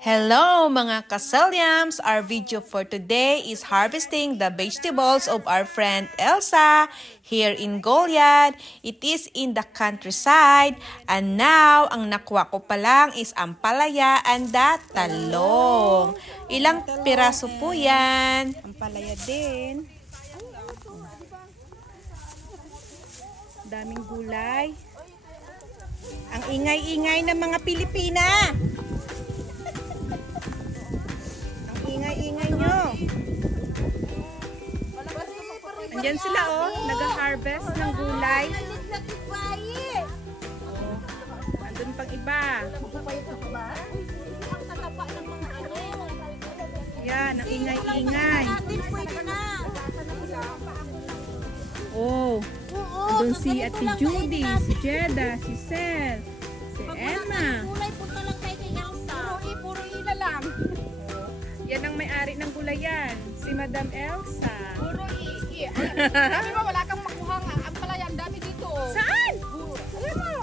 Hello mga kaselyams! Our video for today is harvesting the vegetables of our friend Elsa here in Goliad. It is in the countryside and now ang nakuha ko pa lang is ampalaya and the talong. Ilang piraso po yan? Ampalaya din. Daming gulay. Ang ingay-ingay ng mga Pilipina. Ingay-ingay nyo. Andyan sila oh, nag-harvest ng gulay. Oh, andun pang iba. Yan, ang ingay-ingay. Oh, andun si Ate Judy, si Jeda, si Sel, si Emma. Puro ila lang. Yan ang may-ari ng gulayan, si Madam Elsa. Puro Sabi mo, wala kang makuha nga. Ang palaya, ang dami dito. Oh. Saan? Alam mo,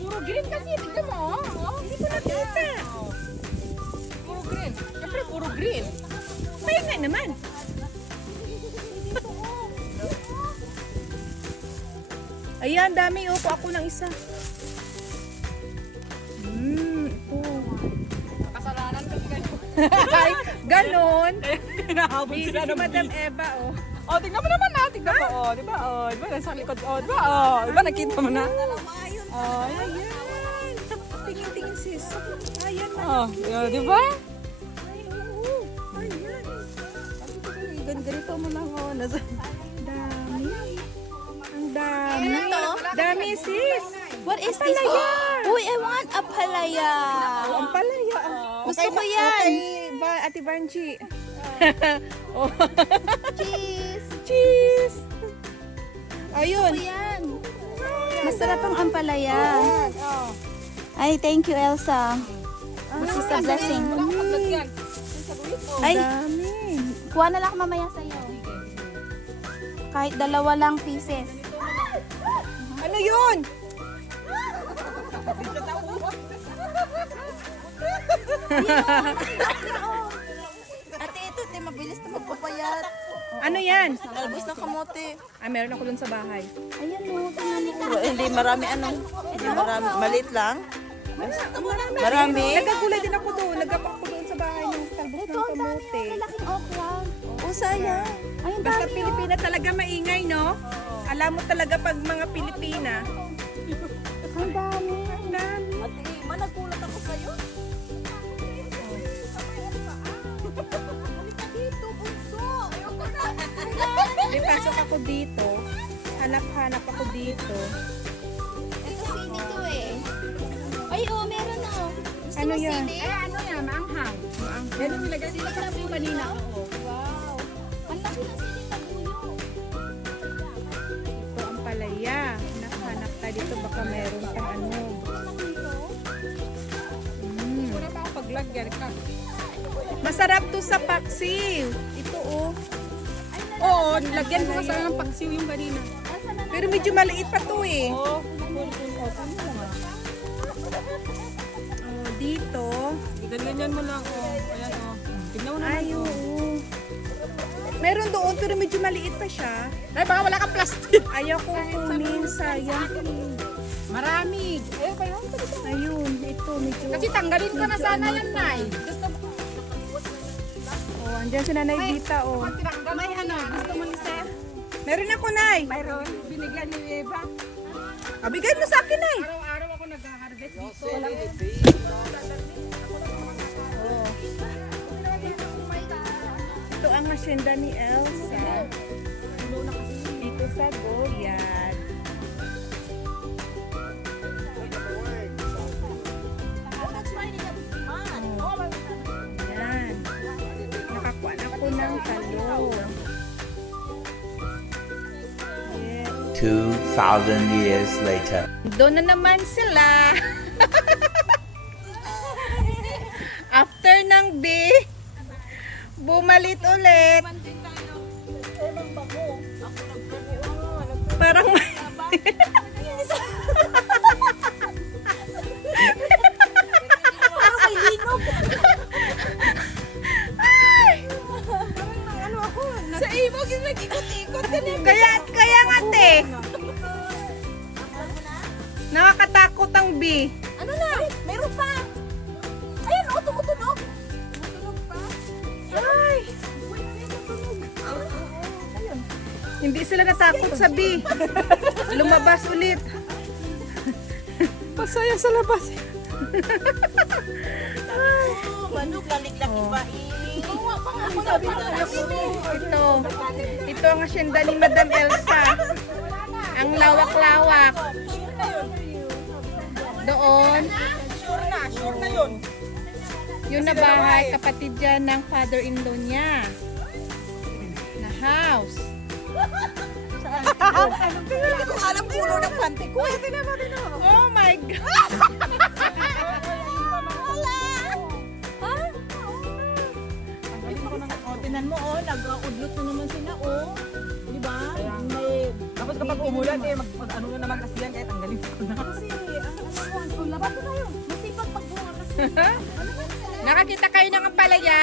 puro green kasi. Tignan mo. Oh. Hindi ko nakita. Puro green. Siyempre, puro green. Pahinga naman. Ayan, dami. Upo ako ng isa. Ito. Kasalanan kasi kayo. Ay, ganon. Hinahabol Si Madam Eva, oh. Oh, tignan mo naman na. Tignan mo. Oh, di ba? Oh, di ba? Nasa likod. Oh, di ba? Oh, di ba? Nakita mo na? Oh, Ayan. Tingin-tingin sis. Ayan na. oh, di ba? Ay, oo. Ayan. Ganito mo lang, oh. Dami. Ang dami. Dami, sis. What is this? Uy, I want a palaya. Ang palaya. Gusto ko yan. Ate Vanji. Oh. Cheese. Cheese. Gusto Ayun. ko yan. Masarap ang ampalaya. Ay, thank you, Elsa. This is a blessing. Ay, Dami. kuha na lang ako mamaya sa'yo. Kahit 2 lang pieces. Ano yun? Ate, ito, mabilis na magpapayat. Ano yan? Talbos ng kamote. Ay, meron ako dun sa bahay. Ayan o, tingnan mo. Hindi marami ano. Hindi marami. Maliit lang. Marami. Nagkagulay din ako doon. Nagkapak ko doon sa bahay ng talbos ng kamote. Lalaking okra. O sayang. Ay, ang Basta dami. Pilipina talaga maingay, no? Alam mo talaga pag mga Pilipina. Ang dami. Ang dami. Ate, managkulat ako sa'yo. May pasok ako dito. Hanap-hanap ako dito. Ito sili to eh. Ay, oh, meron na oh. Gusto Ano mo yan? sili? Ano yan? Maanghang. Yan yung nilagay. Sila kasi kanina. Wow. Ang laki ng sili na buyo. Ito ang palaya. Hanap-hanap tayo dito. Baka meron pang ano. Wala pa akong paglagyan ka. Masarap to sa paksiw. Ito oh. Oo, lagyan ko sa ng paksiw yung kanina. Pero medyo maliit pa to eh. Oo. Oh, dito. Ganyan mo lang. Oh. Ayan oh. Tignan mo na. Ay, oo. Meron doon pero medyo maliit pa siya. Ay, baka wala kang plastic. Ayaw ko kunin, sayang. Marami. Ayun pa yun. Ayun, ito medyo. Kasi tanggalin ko na sana yan, Nay. Gusto mo. Oh, andyan si Nanay Dita oh. May ano, gusto mo ni Sir? Meron ako, Nay. Mayroon. Binigyan ni Eva. Ah, bigay mo sa akin, Nay. Araw-araw ako nag-harvest dito. Oh. Ito ang hacienda ni Elsa. Dito sa Goliad. Yan. Nakakuha na ako ng talong. Yeah. 2,000 years later. Doon na naman sila. After ng B, bumalit ulit. Parang Hindi sila natakot sa bee. Lumabas ulit. Pasaya sa labas. Manok, lalig-laki ba? Ito ang asyenda ni Madam Elsa. Ang lawak-lawak. Doon, Sure na yun. yun na bahay, kapatid yan ng father-in-law niya. Na house. Hindi ko alam pulo ng panty ko. Oh my God! Tinan mo, nag-udlot na naman sila, Di ba? May... Tapos kapag umulan, mag-ano na naman kasi yan, kaya tanggalin ko na. Laban ko tayo. Masipag pagbunga kasi. Nakakita kayo ng ampalaya?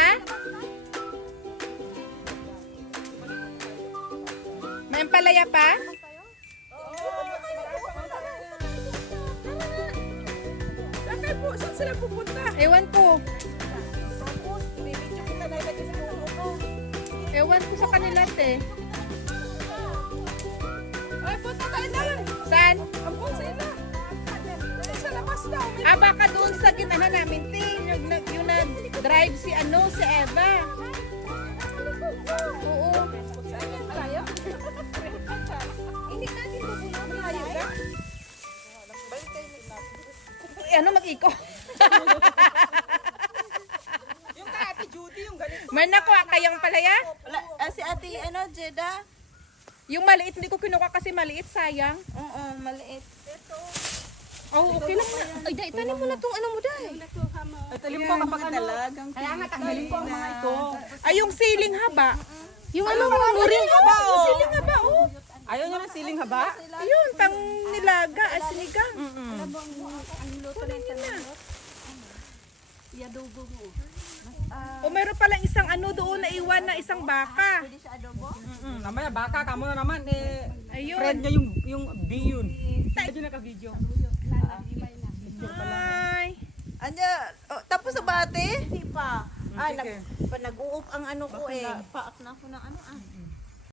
May ampalaya pa? Saan sila pupunta? Ewan ko. Ewan ko sa kanila, te. Ay, punta tayo doon. Saan? Ampun sila. Sa labas daw. Ah, baka doon sa ginana namin, te. Yung nag-drive si Eva. Oo. Hindi natin pupunta. Malayo ka? Ano, mag-iko? Yung kay Ate Judy, yung ganito. May nakuha kayang palaya? Si Ate, Jeda? Yung maliit, hindi ko kinuha kasi maliit, sayang. Oo, maliit. Oh, okay lang na. Ay, dahil tanim mo na itong ano mo, dahil. Ay, talim po kapag ano. Kaya nga, tanggalin ko ang mga ito. Ay, yung siling haba. Yung ano mo, muring haba, siling haba, oh. Ayaw niya ng siling haba? Ayun, pang nilaga, sinigang. O meron palang isang ano doon na iwan na isang baka. Namaya, baka ka mo na naman. Ayun. Friend niya yung bee yun. Hindi naka-video. Ay. Anya, tapos sa bate? Hindi pa. Sige. Nag-uup ang ano ko Paak na ako ng ano